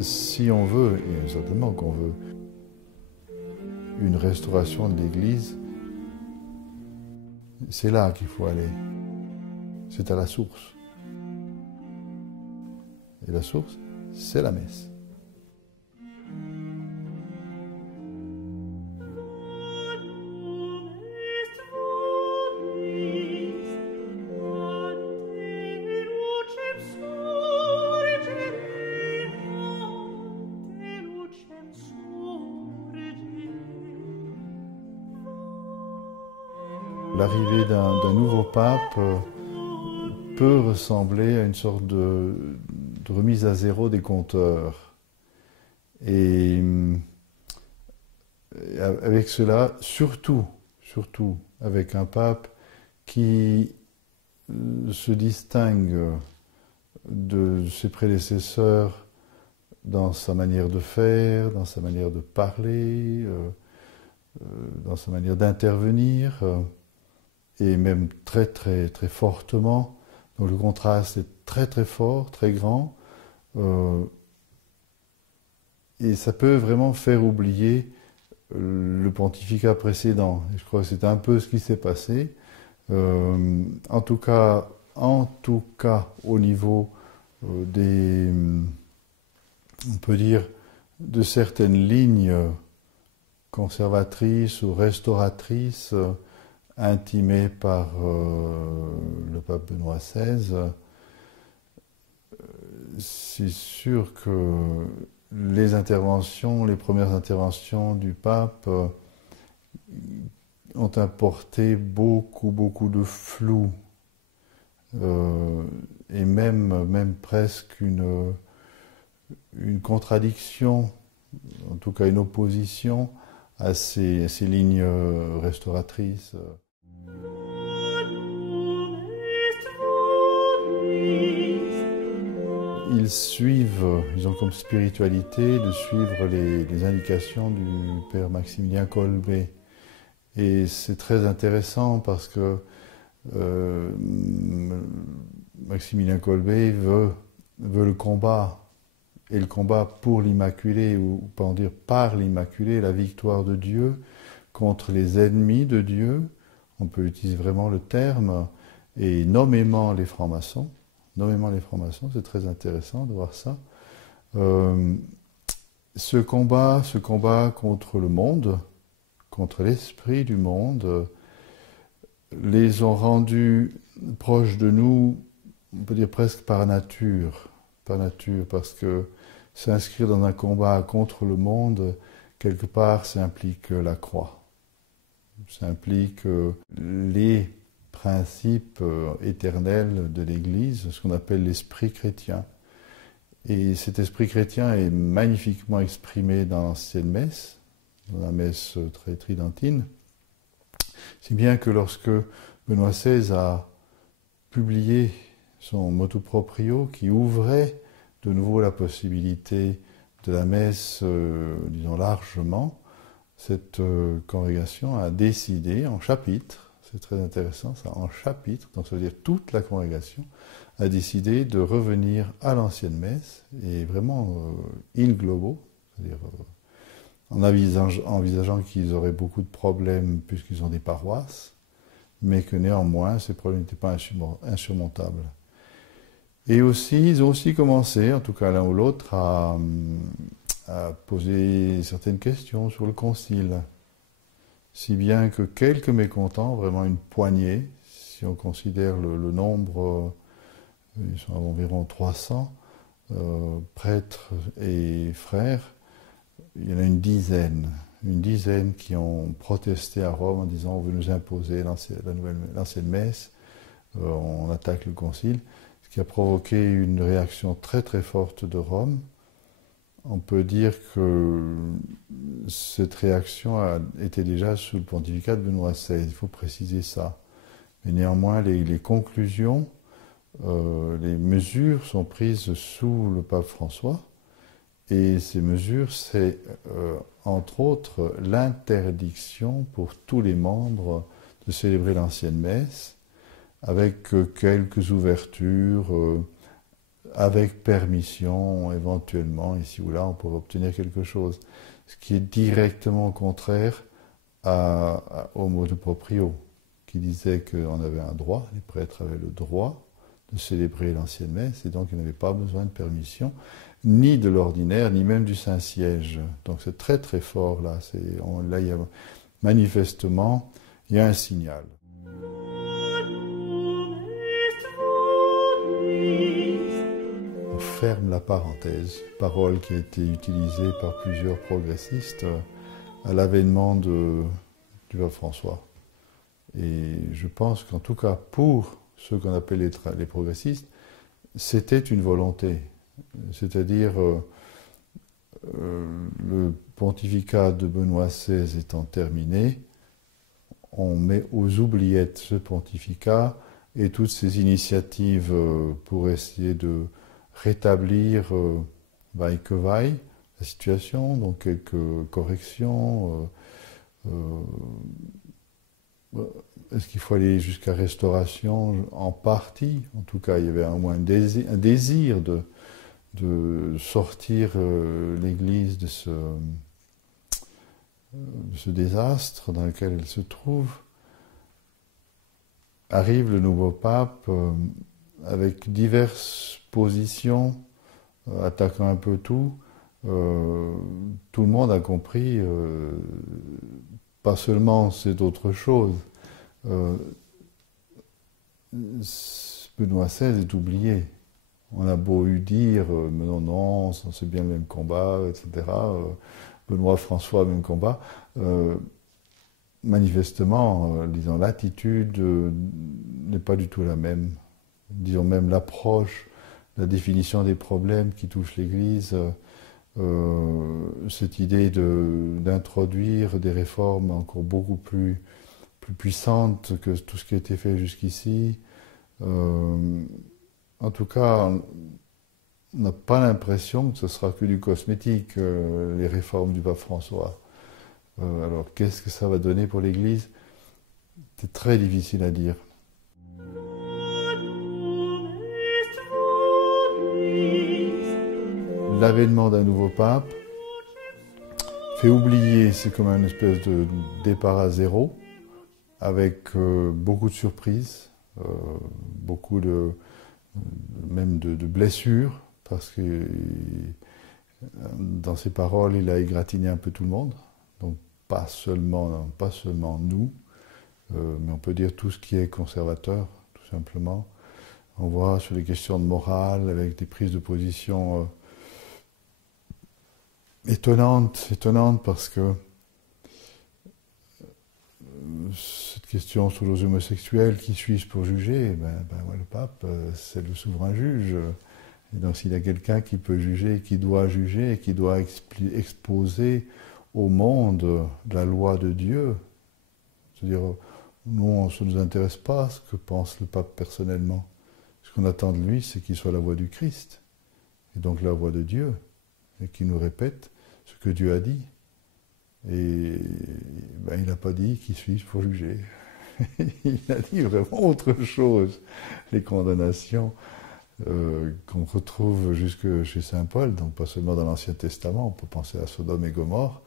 Si on veut, et certainement qu'on veut, une restauration de l'Église, c'est là qu'il faut aller. C'est à la source. Et la source, c'est la messe. L'arrivée d'un nouveau pape peut ressembler à une sorte de remise à zéro des compteurs. Et avec cela, surtout avec un pape qui se distingue de ses prédécesseurs dans sa manière de faire, dans sa manière de parler, dans sa manière d'intervenir, et même très fortement. Donc le contraste est très fort, très grand, et ça peut vraiment faire oublier le pontificat précédent. Et je crois que c'est un peu ce qui s'est passé. En tout cas, au niveau des, on peut dire, de certaines lignes conservatrices ou restauratrices intimées par le pape Benoît XVI, c'est sûr que les premières interventions du pape ont apporté beaucoup de flou, et même presque une contradiction, en tout cas une opposition à ces lignes restauratrices. Ils ont comme spiritualité de suivre les indications du père Maximilien Kolbe. Et c'est très intéressant parce que Maximilien Kolbe veut le combat, et le combat pour l'Immaculée, ou pas en dire par l'Immaculée, la victoire de Dieu contre les ennemis de Dieu, on peut utiliser vraiment le terme, et nommément les francs-maçons. C'est très intéressant de voir ça. Ce combat contre le monde, contre l'esprit du monde, les ont rendus proches de nous, on peut dire presque par nature, parce que s'inscrire dans un combat contre le monde, quelque part, ça implique la croix. Ça implique les principes éternels de l'Église, ce qu'on appelle l'esprit chrétien. Et cet esprit chrétien est magnifiquement exprimé dans l'ancienne messe, dans la messe très tridentine, si bien que lorsque Benoît XVI a publié son motu proprio qui ouvrait de nouveau la possibilité de la messe, disons largement, cette congrégation a décidé en chapitre, c'est très intéressant ça, en chapitre, donc ça veut dire toute la congrégation, a décidé de revenir à l'ancienne messe, et vraiment in globo, c'est-à-dire en envisageant qu'ils auraient beaucoup de problèmes puisqu'ils ont des paroisses, mais que néanmoins ces problèmes n'étaient pas insurmontables. Et aussi, ils ont aussi commencé, en tout cas l'un ou l'autre, à poser certaines questions sur le concile. Si bien que quelques mécontents, vraiment une poignée, si on considère le nombre, ils sont environ 300 prêtres et frères, il y en a une dizaine qui ont protesté à Rome en disant on veut nous imposer l'ancienne messe, on attaque le concile, ce qui a provoqué une réaction très forte de Rome. On peut dire que cette réaction était déjà sous le pontificat de Benoît XVI, il faut préciser ça. Mais néanmoins, les conclusions, les mesures sont prises sous le pape François, et ces mesures, c'est entre autres l'interdiction pour tous les membres de célébrer l'ancienne messe, avec quelques ouvertures avec permission, éventuellement, ici ou là, on pourrait obtenir quelque chose. Ce qui est directement contraire au mot de proprio, qui disait qu'on avait un droit, les prêtres avaient le droit de célébrer l'ancienne messe, et donc ils n'avaient pas besoin de permission, ni de l'ordinaire, ni même du Saint-Siège. Donc c'est très très fort là. Là, manifestement, il y a un signal. On ferme la parenthèse, parole qui a été utilisée par plusieurs progressistes à l'avènement du pape François. Et je pense qu'en tout cas, pour ceux qu'on appelle les progressistes, c'était une volonté. C'est-à-dire, le pontificat de Benoît XVI étant terminé, on met aux oubliettes ce pontificat et toutes ces initiatives pour essayer de rétablir, vaille que vaille, la situation, donc quelques corrections. Est-ce qu'il faut aller jusqu'à restauration? En partie, en tout cas, il y avait au moins un désir de sortir l'Église de ce désastre dans lequel elle se trouve. Arrive le nouveau pape avec diverses positions, attaquant un peu tout. Tout le monde a compris, pas seulement c'est autre chose. Benoît XVI est oublié. On a beau lui dire, mais non, c'est bien le même combat, etc. Benoît François, même combat. Manifestement, disons, l'attitude n'est pas du tout la même. Disons même l'approche, la définition des problèmes qui touchent l'Église, cette idée d'introduire des réformes encore beaucoup plus puissantes que tout ce qui a été fait jusqu'ici. En tout cas, on n'a pas l'impression que ce sera que du cosmétique, les réformes du pape François. Alors, qu'est-ce que ça va donner pour l'Église? C'est très difficile à dire. L'avènement d'un nouveau pape fait oublier, c'est comme une espèce de départ à zéro, avec beaucoup de surprises, beaucoup même de blessures, parce que dans ses paroles, il a égratigné un peu tout le monde. Donc pas seulement nous, mais on peut dire tout ce qui est conservateur, tout simplement. On voit sur les questions de morale, avec des prises de position étonnantes parce que cette question sur les homosexuels, qui suis-je pour juger? Le pape, c'est le souverain juge. Et donc s'il y a quelqu'un qui peut juger, qui doit juger, qui doit exposer au monde la loi de Dieu, c'est-à-dire, nous, ça ne nous intéresse pas ce que pense le pape personnellement. Ce qu'on attend de lui, c'est qu'il soit la voix du Christ, et donc la voix de Dieu, et qu'il nous répète ce que Dieu a dit. Et il n'a pas dit qui suis-je pour juger. Il a dit vraiment autre chose. Les condamnations qu'on retrouve jusque chez Saint Paul, donc pas seulement dans l'Ancien Testament, on peut penser à Sodome et Gomorrhe,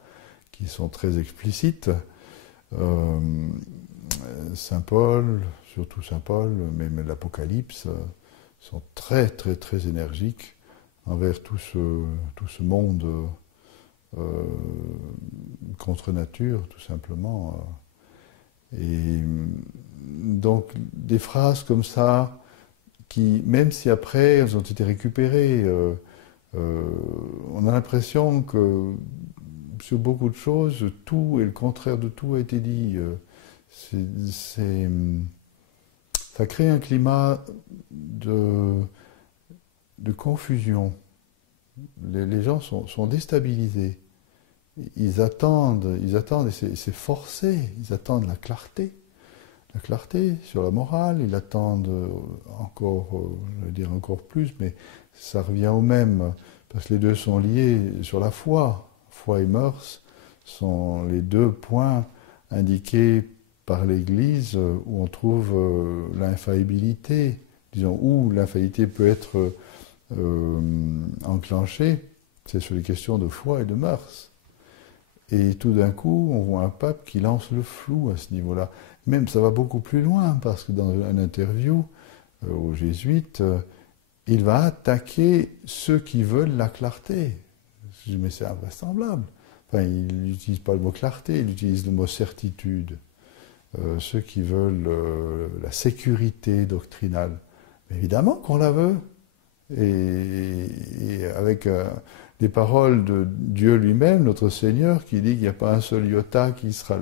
qui sont très explicites. Saint Paul, surtout Saint Paul, même l'Apocalypse, sont très très très énergiques envers tout ce monde contre nature, tout simplement. Et donc des phrases comme ça, qui, même si après elles ont été récupérées, on a l'impression que sur beaucoup de choses, tout et le contraire de tout a été dit. Ça crée un climat de confusion. Les gens sont déstabilisés. Ils attendent, et c'est forcé, ils attendent la clarté sur la morale, ils attendent encore, je vais dire encore plus, mais ça revient au même, parce que les deux sont liés sur la foi. Foi et mœurs sont les deux points indiqués par l'Église où on trouve l'infaillibilité, disons, où l'infaillibilité peut être enclenché, c'est sur les questions de foi et de mœurs. Et tout d'un coup, on voit un pape qui lance le flou à ce niveau-là. Même ça va beaucoup plus loin, parce que dans une interview aux Jésuites, il va attaquer ceux qui veulent la clarté. Je dis, mais c'est invraisemblable. Enfin, il n'utilise pas le mot clarté, il utilise le mot certitude. Ceux qui veulent la sécurité doctrinale. Mais évidemment qu'on la veut. Et avec les paroles de Dieu lui-même, notre Seigneur, qui dit qu'il n'y a pas un seul iota qui sera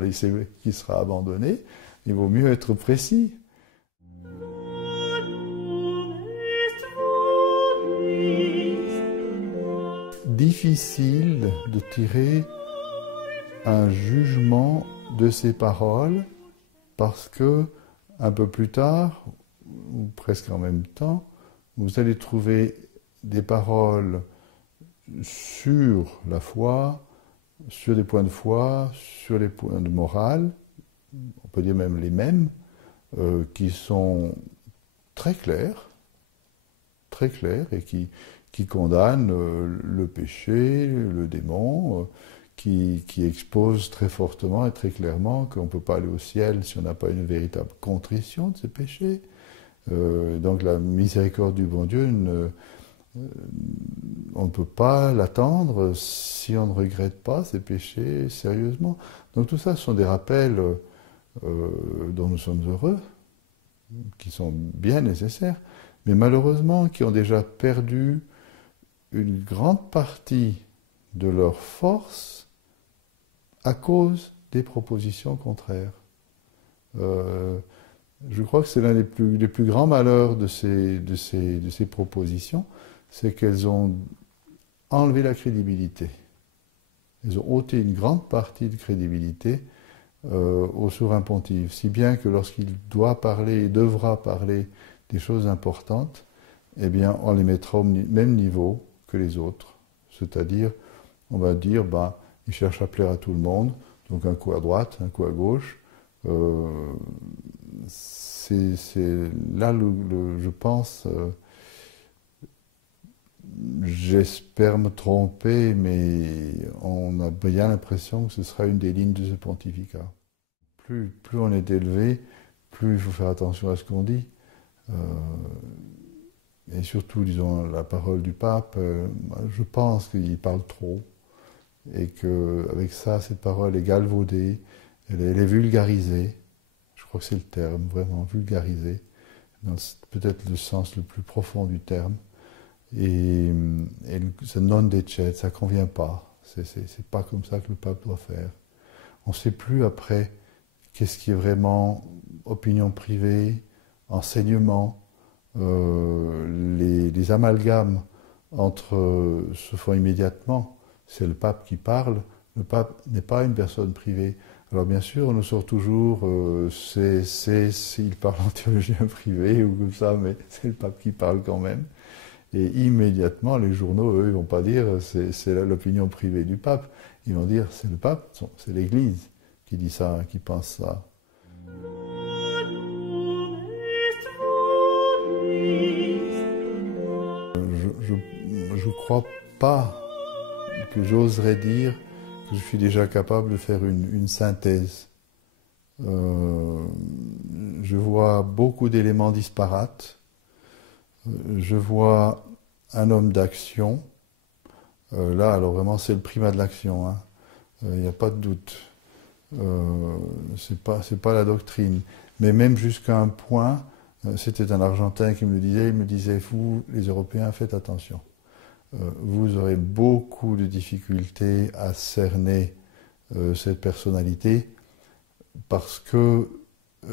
abandonné, il vaut mieux être précis. Difficile de tirer un jugement de ces paroles, parce que un peu plus tard, ou presque en même temps, vous allez trouver des paroles sur la foi, sur des points de foi, sur les points de morale, on peut dire même les mêmes, qui sont très clairs et qui condamnent le péché, le démon, qui exposent très fortement et très clairement qu'on ne peut pas aller au ciel si on n'a pas une véritable contrition de ses péchés. Donc la miséricorde du bon Dieu, on ne peut pas l'attendre si on ne regrette pas ses péchés sérieusement. Donc tout ça, ce sont des rappels dont nous sommes heureux, qui sont bien nécessaires, mais malheureusement qui ont déjà perdu une grande partie de leur force à cause des propositions contraires. Je crois que c'est l'un des plus grands malheurs de ces propositions, c'est qu'elles ont enlevé la crédibilité. Elles ont ôté une grande partie de crédibilité au souverain pontife, si bien que lorsqu'il doit parler et devra parler des choses importantes, eh bien, on les mettra au même niveau que les autres. C'est-à-dire, on va dire, il cherche à plaire à tout le monde, donc un coup à droite, un coup à gauche. C'est là, je pense, j'espère me tromper, mais on a bien l'impression que ce sera une des lignes de ce pontificat. Plus on est élevé, plus il faut faire attention à ce qu'on dit. Et surtout, disons, la parole du pape, je pense qu'il parle trop. Et qu'avec ça, cette parole est galvaudée, elle est vulgarisée. Je crois que c'est le terme, vraiment, vulgarisée, dans peut-être le sens le plus profond du terme. Et ça non decet, ça ne convient pas. C'est pas comme ça que le pape doit faire. On ne sait plus après qu'est-ce qui est vraiment opinion privée, enseignement. Les amalgames se font immédiatement. C'est le pape qui parle. Le pape n'est pas une personne privée. Alors bien sûr, on nous sort toujours, il parle en théologien privé ou comme ça, mais c'est le pape qui parle quand même. Et immédiatement, les journaux, eux, ne vont pas dire c'est l'opinion privée du pape. Ils vont dire c'est le pape, c'est l'Église qui dit ça, qui pense ça. Je ne crois pas que j'oserais dire que je suis déjà capable de faire une synthèse. Je vois beaucoup d'éléments disparates. Je vois un homme d'action. Là, alors vraiment, c'est le primat de l'action. Hein. Il n'y a pas de doute. C'est pas la doctrine. Mais même jusqu'à un point, c'était un Argentin qui me le disait, il me disait, vous, les Européens, faites attention. Vous aurez beaucoup de difficultés à cerner cette personnalité parce que,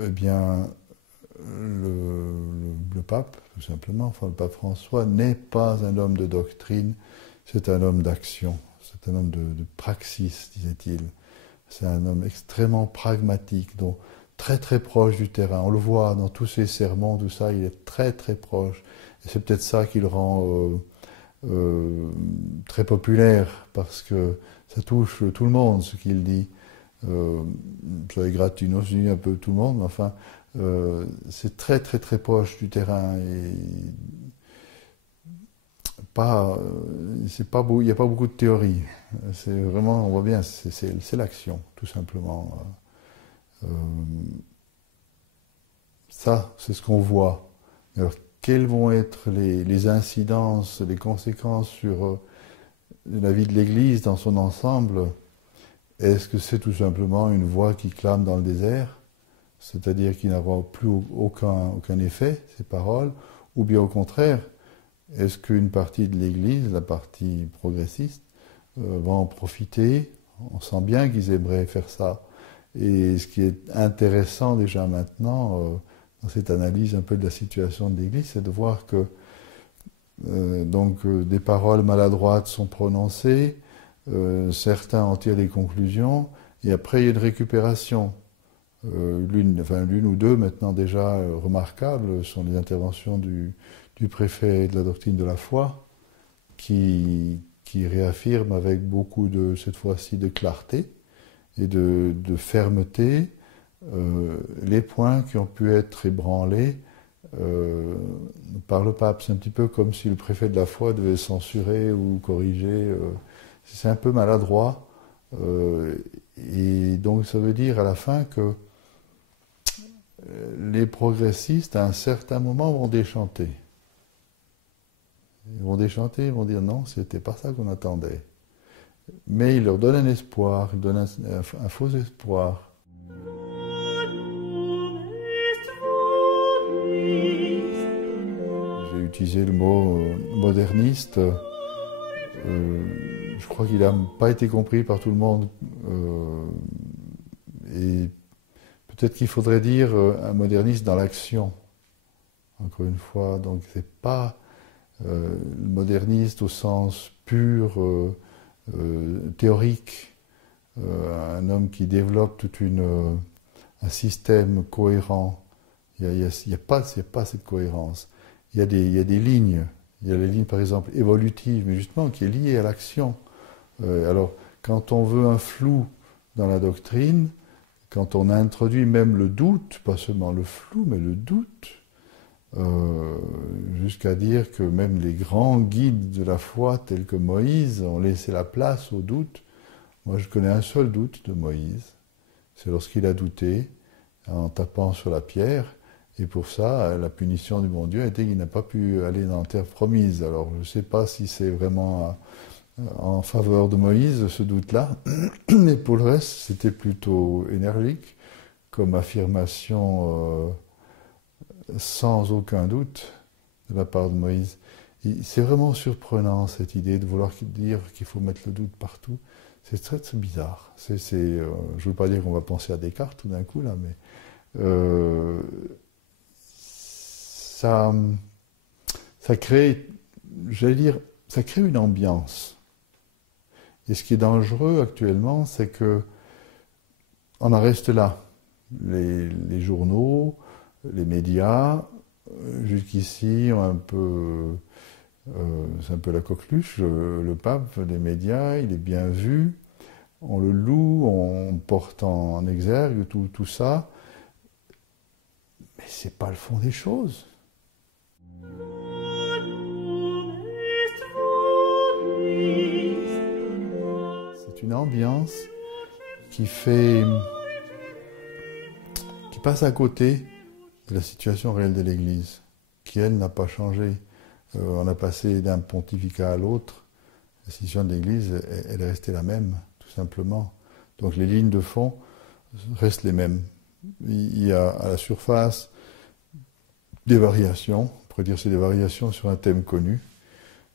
eh bien, le pape, tout simplement, enfin le pape François, n'est pas un homme de doctrine, c'est un homme d'action, c'est un homme de praxis, disait-il. C'est un homme extrêmement pragmatique, donc très très proche du terrain. On le voit dans tous ses sermons, tout ça, il est très très proche. Et c'est peut-être ça qui le rend très populaire, parce que ça touche tout le monde, ce qu'il dit. Ça égratigne aussi un peu tout le monde, mais enfin, c'est très très très proche du terrain. Et il n'y a pas beaucoup de théorie. C'est vraiment, on voit bien, c'est l'action, tout simplement. Ça, c'est ce qu'on voit. Alors, quelles vont être les incidences, les conséquences sur la vie de l'Église dans son ensemble? Est-ce que c'est tout simplement une voix qui clame dans le désert, c'est-à-dire qui n'aura plus aucun effet, ces paroles, ou bien au contraire, est-ce qu'une partie de l'Église, la partie progressiste, va en profiter? On sent bien qu'ils aimeraient faire ça. Et ce qui est intéressant déjà maintenant, dans cette analyse un peu de la situation de l'Église, c'est de voir que des paroles maladroites sont prononcées, certains en tirent des conclusions, et après il y a une récupération. L'une ou deux maintenant déjà remarquables sont les interventions du préfet de la doctrine de la foi, qui réaffirme avec beaucoup de, cette fois-ci, de clarté et de fermeté les points qui ont pu être ébranlés par le pape. C'est un petit peu comme si le préfet de la foi devait censurer ou corriger. C'est un peu maladroit. Et donc ça veut dire à la fin que les progressistes, à un certain moment, vont déchanter. Ils vont déchanter, ils vont dire non, c'était pas ça qu'on attendait. Mais ils leur donnent un espoir, ils donnent un faux espoir. J'ai utilisé le mot moderniste. Je crois qu'il n'a pas été compris par tout le monde. Et peut-être qu'il faudrait dire un moderniste dans l'action. Encore une fois, donc c'est pas le moderniste au sens pur, théorique, un homme qui développe un système cohérent. Il n'y a pas cette cohérence. Il y a des lignes. Il y a les lignes, par exemple, évolutives, mais justement, qui est liée à l'action. Alors, quand on veut un flou dans la doctrine, quand on introduit même le doute, pas seulement le flou, mais le doute, jusqu'à dire que même les grands guides de la foi, tels que Moïse, ont laissé la place au doute. Moi, je connais un seul doute de Moïse. C'est lorsqu'il a douté, en tapant sur la pierre, et pour ça, la punition du bon Dieu était qu'il n'a pas pu aller dans la terre promise. Alors, je ne sais pas si c'est vraiment en faveur de Moïse, ce doute-là, mais pour le reste, c'était plutôt énergique, comme affirmation sans aucun doute de la part de Moïse. C'est vraiment surprenant, cette idée de vouloir dire qu'il faut mettre le doute partout. C'est très, très bizarre. Je ne veux pas dire qu'on va penser à Descartes tout d'un coup, là, mais ça crée, j'allais dire, ça crée une ambiance. Et ce qui est dangereux actuellement, c'est que on en reste là. Les journaux, les médias, jusqu'ici, ont un peu, c'est un peu la coqueluche. Le pape, les médias, il est bien vu. On le loue, on porte en exergue tout ça. Mais c'est pas le fond des choses. C'est une ambiance qui passe à côté de la situation réelle de l'Église, qui elle n'a pas changé. On a passé d'un pontificat à l'autre. La situation de l'Église, elle est restée la même, tout simplement. Donc les lignes de fond restent les mêmes. Il y a à la surface des variations, on pourrait dire que c'est des variations sur un thème connu.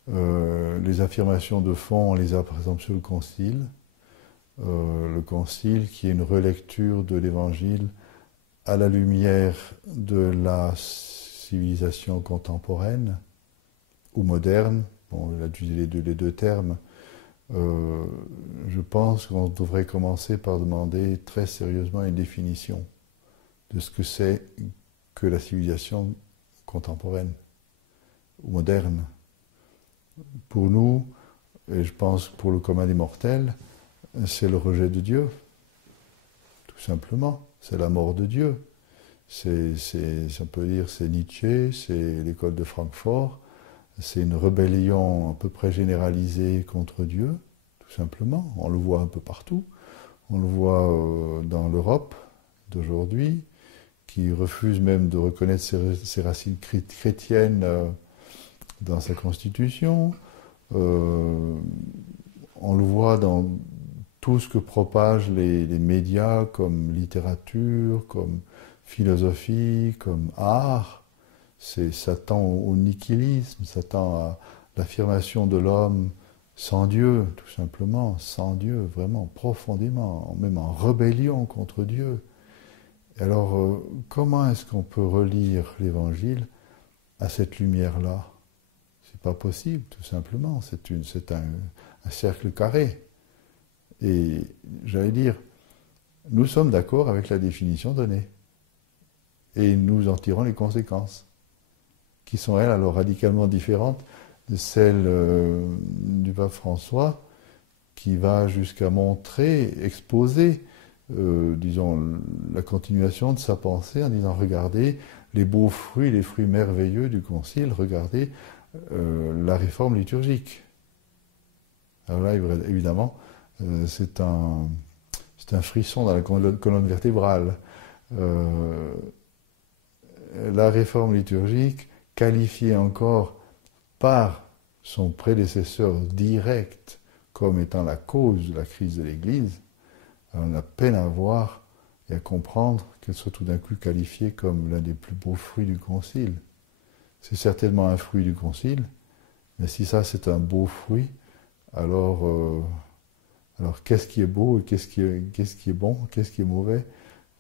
Les affirmations de fond, on les a par exemple sur le Concile. Le Concile qui est une relecture de l'Évangile à la lumière de la civilisation contemporaine ou moderne. Bon, il a utilisé les deux termes. Je pense qu'on devrait commencer par demander très sérieusement une définition de ce que c'est que la civilisation contemporaine ou moderne. Pour nous, et je pense pour le commun des mortels, c'est le rejet de Dieu, tout simplement. C'est la mort de Dieu. On peut dire c'est Nietzsche, c'est l'école de Francfort, c'est une rébellion à peu près généralisée contre Dieu, tout simplement. On le voit un peu partout. On le voit dans l'Europe d'aujourd'hui, qui refuse même de reconnaître ses racines chrétiennes dans sa constitution. On le voit dans tout ce que propagent les médias comme littérature, comme philosophie, comme art. Ça tend au nihilisme, ça tend à l'affirmation de l'homme sans Dieu, tout simplement, sans Dieu, vraiment, profondément, même en rébellion contre Dieu. Alors, comment est-ce qu'on peut relire l'Évangile à cette lumière-là? C'est pas possible, tout simplement. C'est un cercle carré. Et j'allais dire, nous sommes d'accord avec la définition donnée. Et nous en tirons les conséquences, qui sont, elles, alors radicalement différentes de celles du pape François, qui va jusqu'à montrer, exposer, disons, la continuation de sa pensée en disant, regardez les beaux fruits, les fruits merveilleux du Concile, regardez la réforme liturgique. Alors là, évidemment, c'est un frisson dans la colonne vertébrale. La réforme liturgique, qualifiée encore par son prédécesseur direct comme étant la cause de la crise de l'Église, on a peine à voir et à comprendre qu'elle soit tout d'un coup qualifiée comme l'un des plus beaux fruits du Concile. C'est certainement un fruit du Concile, mais si ça c'est un beau fruit, alors qu'est-ce qui est beau et qu'est-ce qui est bon, qu'est-ce qui est mauvais,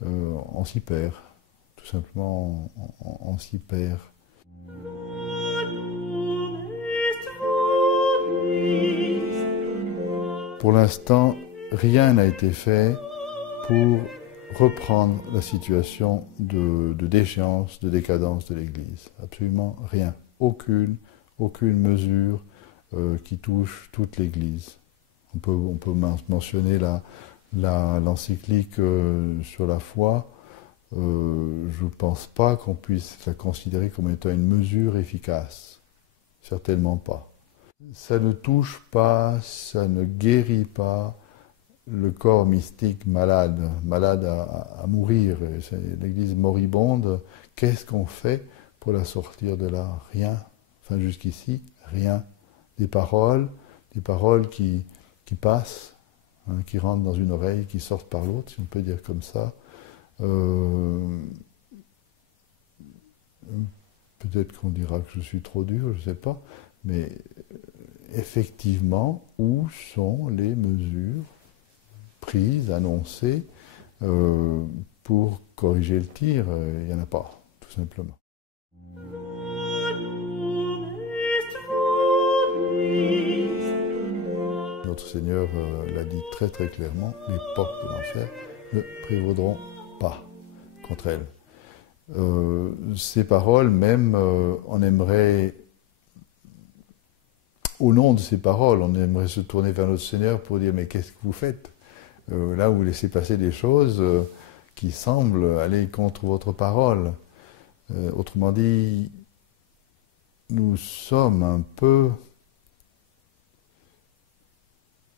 on s'y perd. Tout simplement, on s'y perd. Pour l'instant, rien n'a été fait pour reprendre la situation de déchéance, de décadence de l'Église. Absolument rien. Aucune mesure qui touche toute l'Église. On peut mentionner l'encyclique sur la foi. Je ne pense pas qu'on puisse la considérer comme étant une mesure efficace. Certainement pas. Ça ne touche pas, ça ne guérit pas le corps mystique malade à mourir. L'Église moribonde, qu'est-ce qu'on fait pour la sortir de là? Rien. Enfin, jusqu'ici, rien. Des paroles qui passent, hein, qui rentrent dans une oreille, qui sortent par l'autre, si on peut dire comme ça. Peut-être qu'on dira que je suis trop dur, je ne sais pas, mais effectivement, où sont les mesures prises, annoncées pour corriger le tir? Il n'y en a pas, tout simplement. Notre Seigneur l'a dit très très clairement, les portes de l'enfer ne prévaudront pas contre elles. Ces paroles, même, on aimerait, au nom de ces paroles, on aimerait se tourner vers notre Seigneur pour dire, mais qu'est-ce que vous faites? Là, vous laissez passer des choses qui semblent aller contre votre parole. Autrement dit, nous sommes un peu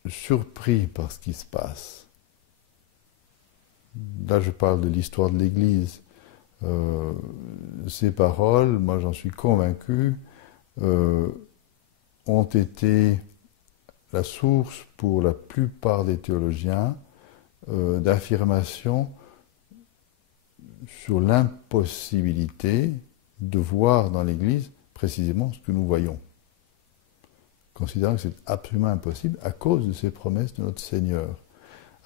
surpris par ce qui se passe. Là, je parle de l'histoire de l'Église. Ces paroles, moi j'en suis convaincu, ont été la source pour la plupart des théologiens d'affirmation sur l'impossibilité de voir dans l'Église précisément ce que nous voyons, considérant que c'est absolument impossible à cause de ces promesses de notre Seigneur.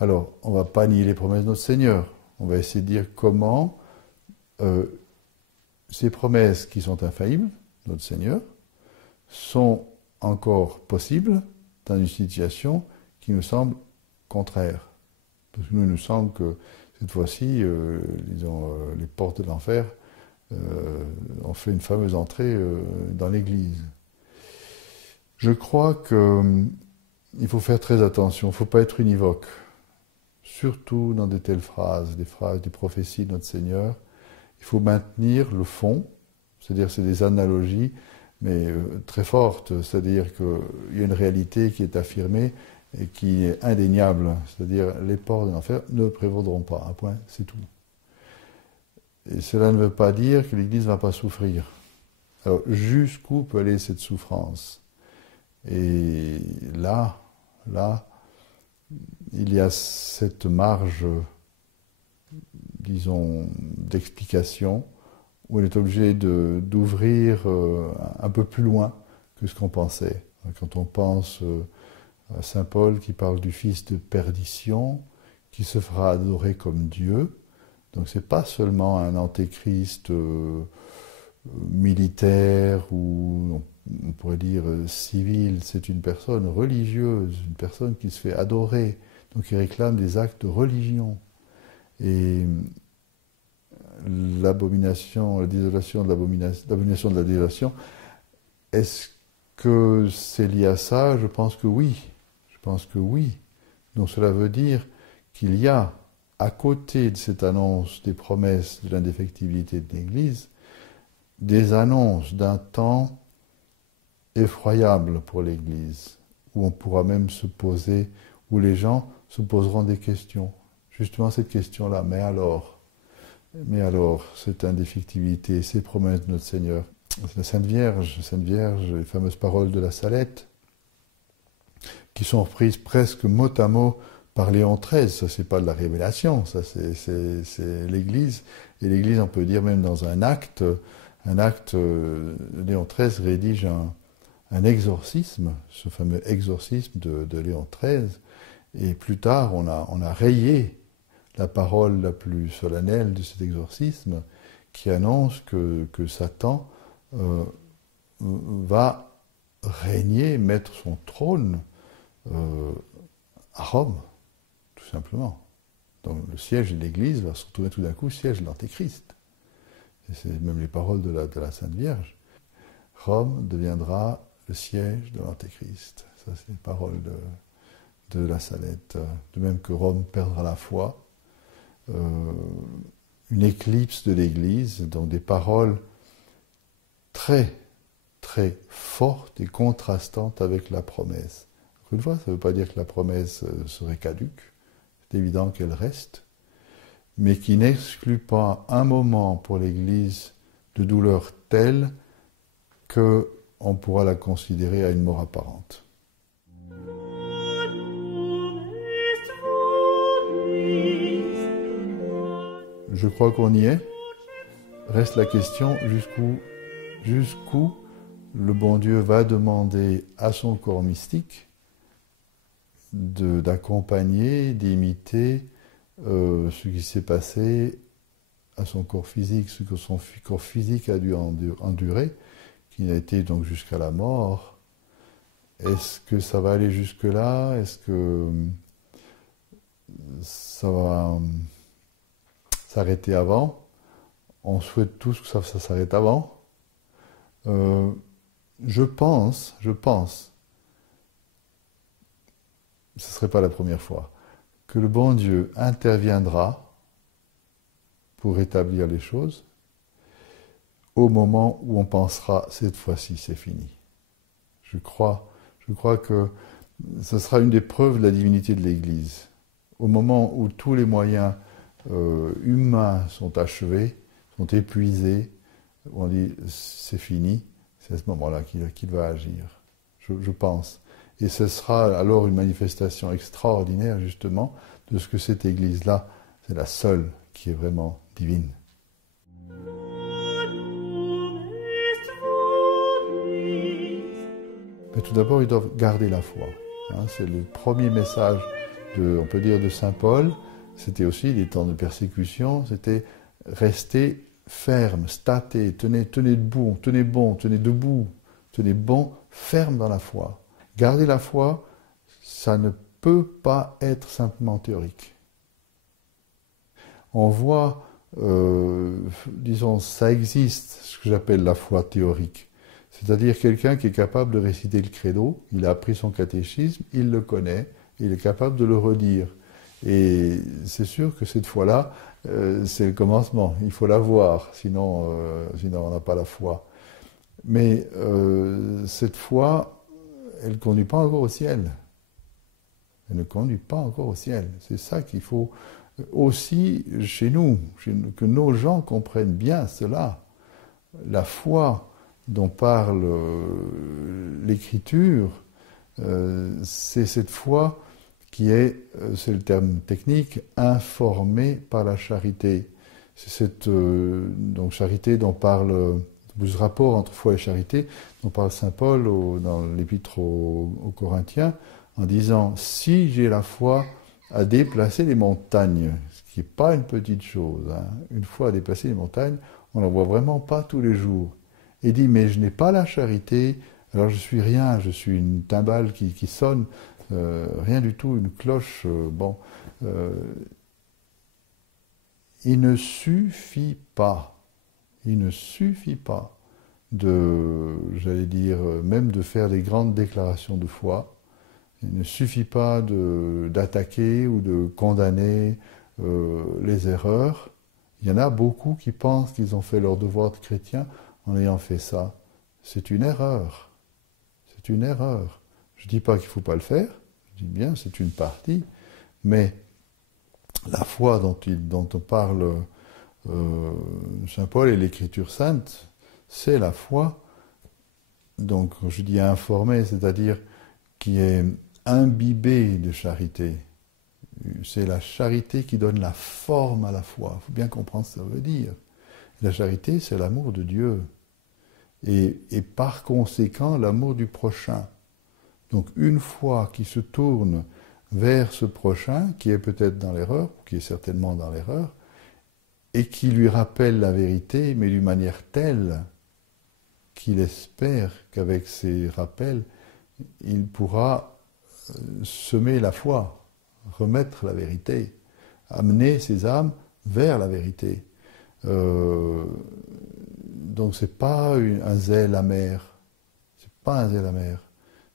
Alors, on ne va pas nier les promesses de notre Seigneur, on va essayer de dire comment ces promesses qui sont infaillibles, notre Seigneur, sont encore possibles dans une situation qui nous semble contraire. Parce que nous semble que cette fois-ci, les portes de l'enfer ont fait une fameuse entrée dans l'Église. Je crois qu'il faut faire très attention, il ne faut pas être univoque, surtout dans de telles phrases, des phrases des prophéties de notre Seigneur. Il faut maintenir le fond, c'est-à-dire c'est des analogies, mais très forte, c'est-à-dire qu'il y a une réalité qui est affirmée et qui est indéniable, c'est-à-dire les portes de l'enfer ne prévaudront pas, un point, c'est tout. Et cela ne veut pas dire que l'Église ne va pas souffrir. Alors, jusqu'où peut aller cette souffrance? Et là, il y a cette marge, disons, d'explication, où on est obligé d'ouvrir un peu plus loin que ce qu'on pensait. Quand on pense à Saint Paul qui parle du Fils de perdition, qui se fera adorer comme Dieu, donc ce n'est pas seulement un antéchrist militaire ou on pourrait dire civil, c'est une personne religieuse, une personne qui se fait adorer, donc qui réclame des actes de religion. Et l'abomination, la désolation de l'abomination de la désolation, est-ce que c'est lié à ça? Je pense que oui. Je pense que oui. Donc cela veut dire qu'il y a, à côté de cette annonce des promesses de l'indéfectibilité de l'Église, des annonces d'un temps effroyable pour l'Église, où on pourra même se poser, où les gens se poseront des questions. Justement cette question-là, mais alors, cette indéfectibilité, ces promesses de notre Seigneur, la Sainte Vierge, les fameuses paroles de la Salette, qui sont reprises presque mot à mot par Léon XIII, ça c'est pas de la révélation, ça c'est l'Église, et l'Église on peut dire même dans un acte, Léon XIII rédige un exorcisme, ce fameux exorcisme de Léon XIII, et plus tard on a rayé la parole la plus solennelle de cet exorcisme qui annonce que Satan va régner, mettre son trône à Rome, tout simplement. Donc le siège de l'Église va se retrouver tout d'un coup siège de l'Antéchrist. Et c'est même les paroles de la Sainte Vierge. Rome deviendra le siège de l'Antéchrist. Ça, c'est les paroles de la Salette. De même que Rome perdra la foi. Une éclipse de l'Église, donc des paroles très, très fortes et contrastantes avec la promesse. Encore une fois, ça ne veut pas dire que la promesse serait caduque, c'est évident qu'elle reste, mais qui n'exclut pas un moment pour l'Église de douleur telle qu'on pourra la considérer à une mort apparente. Je crois qu'on y est. Reste la question jusqu'où le bon Dieu va demander à son corps mystique d'accompagner, d'imiter ce qui s'est passé à son corps physique, ce que son corps physique a dû endurer, qui a été donc jusqu'à la mort. Est-ce que ça va aller jusque-là? Est-ce que ça va s'arrêter avant? On souhaite tous que ça s'arrête avant. Je pense, ce ne serait pas la première fois, que le bon Dieu interviendra pour rétablir les choses au moment où on pensera cette fois-ci c'est fini. Je crois que ce sera une des preuves de la divinité de l'Église. Au moment où tous les moyens humains sont achevés, sont épuisés, où on dit c'est fini, c'est à ce moment-là qu'il va agir, je pense. Et ce sera alors une manifestation extraordinaire justement de ce que cette Église-là, c'est la seule qui est vraiment divine. Mais tout d'abord, ils doivent garder la foi. C'est le premier message, on peut dire, de Saint Paul. C'était aussi les temps de persécution, c'était rester ferme, stater, tenez debout, tenez bon, tenez debout, tenez bon, ferme dans la foi. Garder la foi, ça ne peut pas être simplement théorique. On voit, disons, ça existe, ce que j'appelle la foi théorique. C'est-à-dire quelqu'un qui est capable de réciter le credo, il a appris son catéchisme, il le connaît, il est capable de le redire. Et c'est sûr que cette foi-là, c'est le commencement, il faut la voir, sinon on n'a pas la foi. Mais cette foi, elle ne conduit pas encore au ciel. Elle ne conduit pas encore au ciel. C'est ça qu'il faut aussi chez nous, que nos gens comprennent bien cela. La foi dont parle l'Écriture, c'est cette foi qui est, c'est le terme technique, informée par la charité. C'est cette donc charité dont parle, ce rapport entre foi et charité, dont parle saint Paul dans l'épître aux Corinthiens, en disant « Si j'ai la foi à déplacer les montagnes », ce qui n'est pas une petite chose, hein. Une foi à déplacer les montagnes, on n'en voit vraiment pas tous les jours. Et dit « Mais je n'ai pas la charité, alors je suis rien, je suis une timbale qui sonne, rien du tout, une cloche, bon. Il ne suffit pas de, j'allais dire, même de faire des grandes déclarations de foi. Il ne suffit pas d'attaquer ou de condamner les erreurs. Il y en a beaucoup qui pensent qu'ils ont fait leur devoir de chrétien en ayant fait ça. C'est une erreur. C'est une erreur. Je ne dis pas qu'il ne faut pas le faire, je dis bien c'est une partie, mais la foi dont on parle saint Paul et l'Écriture sainte, c'est la foi, donc je dis informée, c'est-à-dire qui est imbibée de charité. C'est la charité qui donne la forme à la foi. Il faut bien comprendre ce que ça veut dire. La charité, c'est l'amour de Dieu. Et par conséquent, l'amour du prochain. Donc une foi qui se tourne vers ce prochain, qui est peut-être dans l'erreur, ou qui est certainement dans l'erreur, et qui lui rappelle la vérité, mais d'une manière telle qu'il espère qu'avec ces rappels, il pourra semer la foi, remettre la vérité, amener ses âmes vers la vérité. Donc c'est pas un zèle amer, c'est pas un zèle amer,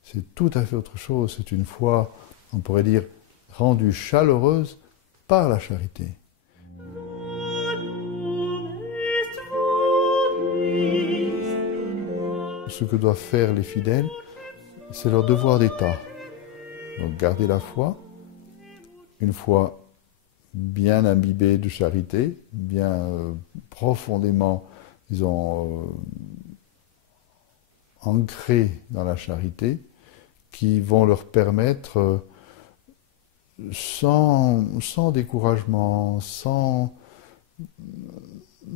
c'est tout à fait autre chose, c'est une foi, on pourrait dire, rendue chaleureuse par la charité. Ce que doivent faire les fidèles, c'est leur devoir d'état. Donc garder la foi, une foi bien imbibée de charité, bien profondément, disons, ancrée dans la charité, qui vont leur permettre, sans découragement,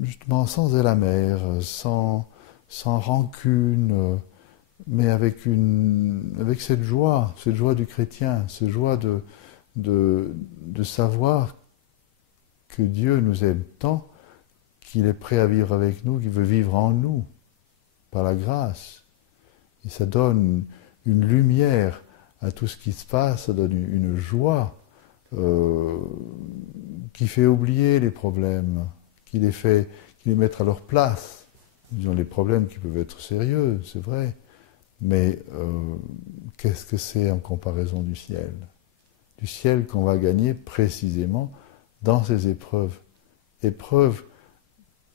justement sans zèle amer, sans rancune, mais avec cette joie du chrétien, cette joie de savoir que Dieu nous aime tant, qu'il est prêt à vivre avec nous, qu'il veut vivre en nous, par la grâce. Et ça donne une lumière à tout ce qui se passe, ça donne une joie qui fait oublier les problèmes, qui les met à leur place. Disons les problèmes qui peuvent être sérieux, c'est vrai, mais qu'est-ce que c'est en comparaison du ciel? Du ciel qu'on va gagner précisément dans ces épreuves. Épreuves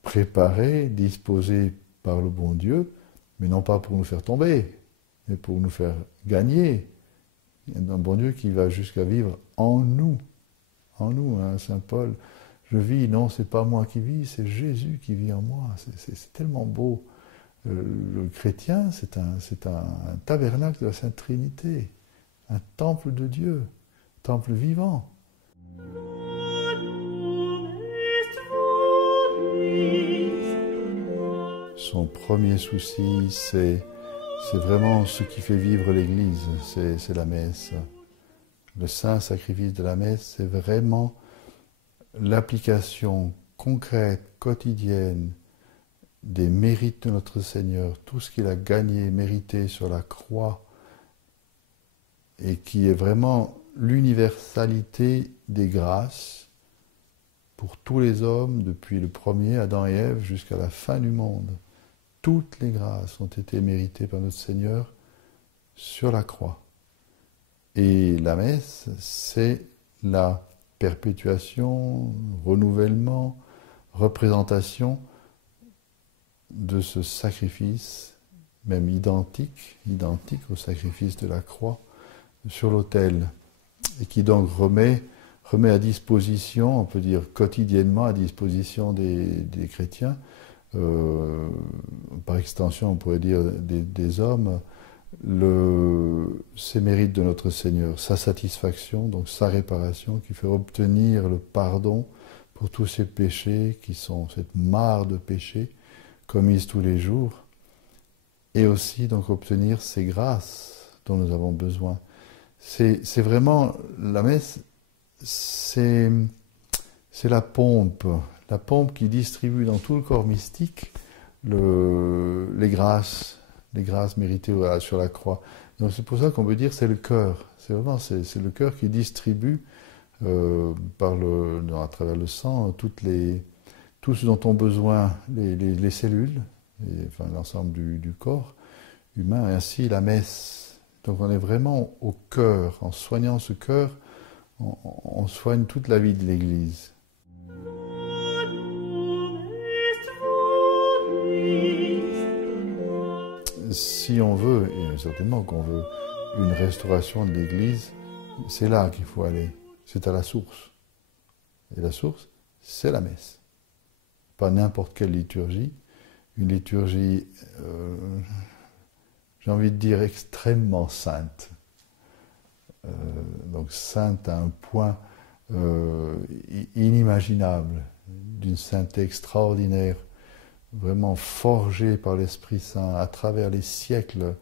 préparées, disposées par le bon Dieu, mais non pas pour nous faire tomber, mais pour nous faire gagner. Il y a un bon Dieu qui va jusqu'à vivre en nous, hein, saint Paul. Je vis, non, c'est pas moi qui vis, c'est Jésus qui vit en moi. C'est tellement beau. Le chrétien, c'est un tabernacle de la Sainte Trinité, un temple de Dieu, temple vivant. Son premier souci, c'est vraiment ce qui fait vivre l'Église, c'est la messe. Le saint sacrifice de la messe, c'est vraiment l'application concrète, quotidienne, des mérites de notre Seigneur, tout ce qu'il a gagné, mérité sur la croix, et qui est vraiment l'universalité des grâces pour tous les hommes, depuis le premier Adam et Ève jusqu'à la fin du monde. Toutes les grâces ont été méritées par notre Seigneur sur la croix. Et la messe, c'est la perpétuation, renouvellement, représentation de ce sacrifice même identique au sacrifice de la croix sur l'autel, et qui donc remet à disposition, on peut dire quotidiennement à disposition des chrétiens, par extension on pourrait dire des hommes, ces mérites de notre Seigneur, sa satisfaction, donc sa réparation, qui fait obtenir le pardon pour tous ces péchés qui sont cette mare de péchés commises tous les jours, et aussi donc obtenir ces grâces dont nous avons besoin. C'est vraiment, la messe, c'est la pompe qui distribue dans tout le corps mystique les grâces méritées sur la croix. Donc c'est pour ça qu'on peut dire c'est le cœur. C'est le cœur qui distribue à travers le sang tout ce dont ont besoin les cellules, enfin l'ensemble du corps humain, et ainsi la messe. Donc on est vraiment au cœur. En soignant ce cœur, on soigne toute la vie de l'Église. Si on veut, et certainement qu'on veut, une restauration de l'Église, c'est là qu'il faut aller. C'est à la source. Et la source, c'est la messe. Pas n'importe quelle liturgie. Une liturgie, j'ai envie de dire, extrêmement sainte. Donc sainte à un point inimaginable, d'une sainteté extraordinaire, vraiment forgée par l'Esprit Saint, à travers les siècles,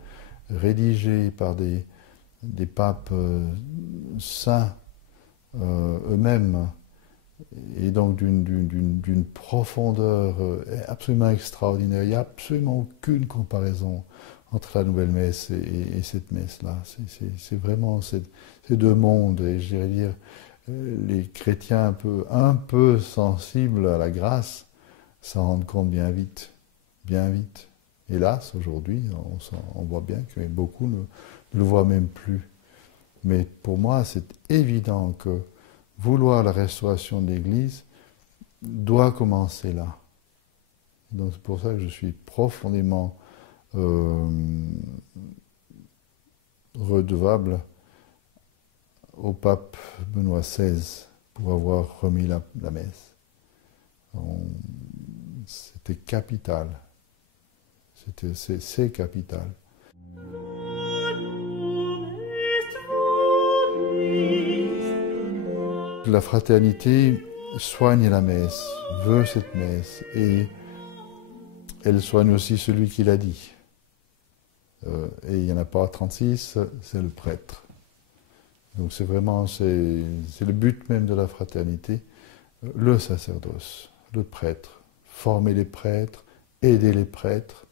rédigée par des papes saints eux-mêmes, et donc d'une profondeur absolument extraordinaire. Il n'y a absolument aucune comparaison entre la nouvelle messe et cette messe-là. C'est vraiment ces deux mondes, et je dirais dire, les chrétiens un peu sensibles à la grâce s'en rendent compte bien vite. Hélas, aujourd'hui, on voit bien que beaucoup ne le voient même plus. Mais pour moi, c'est évident que vouloir la restauration de l'Église doit commencer là. Donc c'est pour ça que je suis profondément redevable au pape Benoît XVI pour avoir remis la messe. C'était capital. C'est capital. La fraternité soigne la messe, veut cette messe, et elle soigne aussi celui qui l'a dit. Et il n'y en a pas 36, c'est le prêtre. Donc c'est le but même de la fraternité, le sacerdoce, le prêtre. Former les prêtres, aider les prêtres,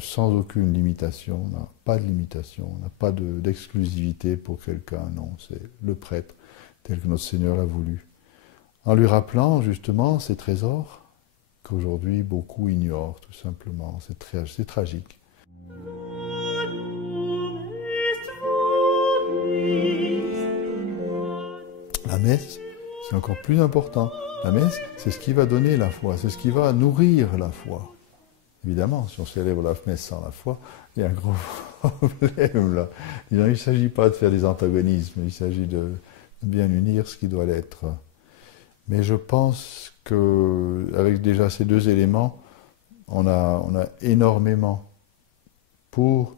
sans aucune limitation. On n'a pas de limitation, on n'a pas d'exclusivité pour quelqu'un, non, c'est le prêtre tel que notre Seigneur l'a voulu. En lui rappelant justement ces trésors qu'aujourd'hui beaucoup ignorent tout simplement. C'est tragique. La messe, c'est encore plus important. La messe, c'est ce qui va donner la foi, c'est ce qui va nourrir la foi. Évidemment, si on célèbre la messe sans la foi, il y a un gros problème là. Il ne s'agit pas de faire des antagonismes, il s'agit de bien unir ce qui doit l'être. Mais je pense qu'avec déjà ces deux éléments, on a énormément pour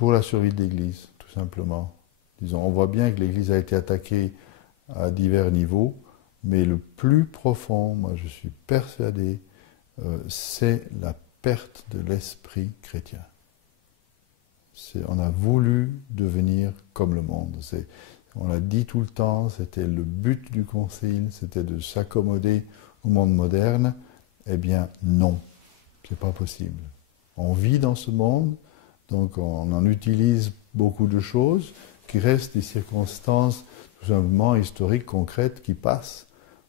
la survie de l'Église, tout simplement. Disons, on voit bien que l'Église a été attaquée à divers niveaux, mais le plus profond, moi je suis persuadé, c'est la perte de l'esprit chrétien. On a voulu devenir comme le monde. On l'a dit tout le temps, c'était le but du concile, c'était de s'accommoder au monde moderne. Eh bien non, c'est pas possible. On vit dans ce monde, donc on en utilise beaucoup de choses, qui restent des circonstances tout simplement historiques, concrètes, qui passent.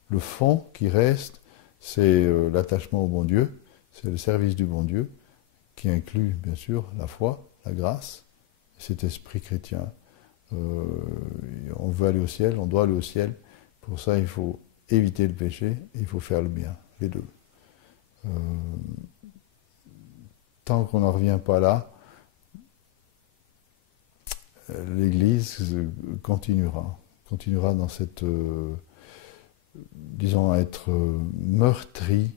Le fond qui reste, c'est l'attachement au bon Dieu, c'est le service du bon Dieu, qui inclut bien sûr la foi, la grâce, cet esprit chrétien. On veut aller au ciel, on doit aller au ciel. Pour ça, il faut éviter le péché et il faut faire le bien, les deux. tant qu'on n'en revient pas là, l'Église continuera dans cette, disons, à être meurtrie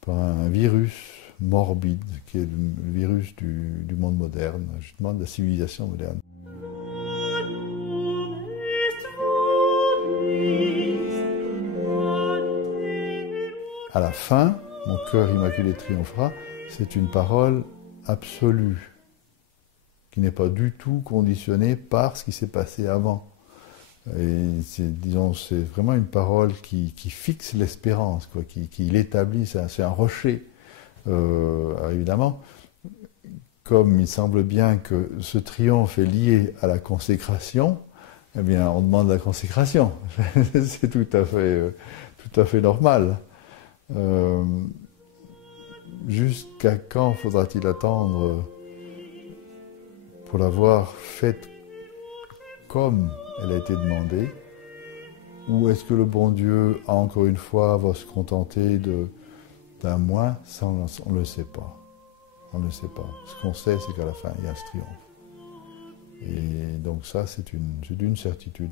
par un virus morbide qui est le virus du monde moderne, justement de la civilisation moderne. À la fin, mon cœur immaculé triomphera, c'est une parole absolue, qui n'est pas du tout conditionnée par ce qui s'est passé avant. Et disons, c'est vraiment une parole qui fixe l'espérance, qui l'établit, c'est un rocher. Évidemment, comme il semble bien que ce triomphe est lié à la consécration, eh bien, on demande la consécration. C'est tout à fait normal. Jusqu'à quand faudra-t-il attendre pour l'avoir faite comme elle a été demandée? Ou est-ce que le bon Dieu, encore une fois, va se contenter d'un mois? Ça, on ne le sait pas. On ne le sait pas. Ce qu'on sait, c'est qu'à la fin, il y a ce triomphe. Et donc ça, c'est une certitude.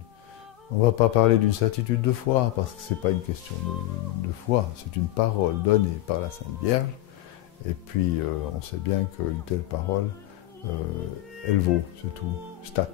On ne va pas parler d'une certitude de foi, parce que ce n'est pas une question de foi, c'est une parole donnée par la Sainte Vierge. Et puis, on sait bien qu'une telle parole, elle vaut, c'est tout, stat.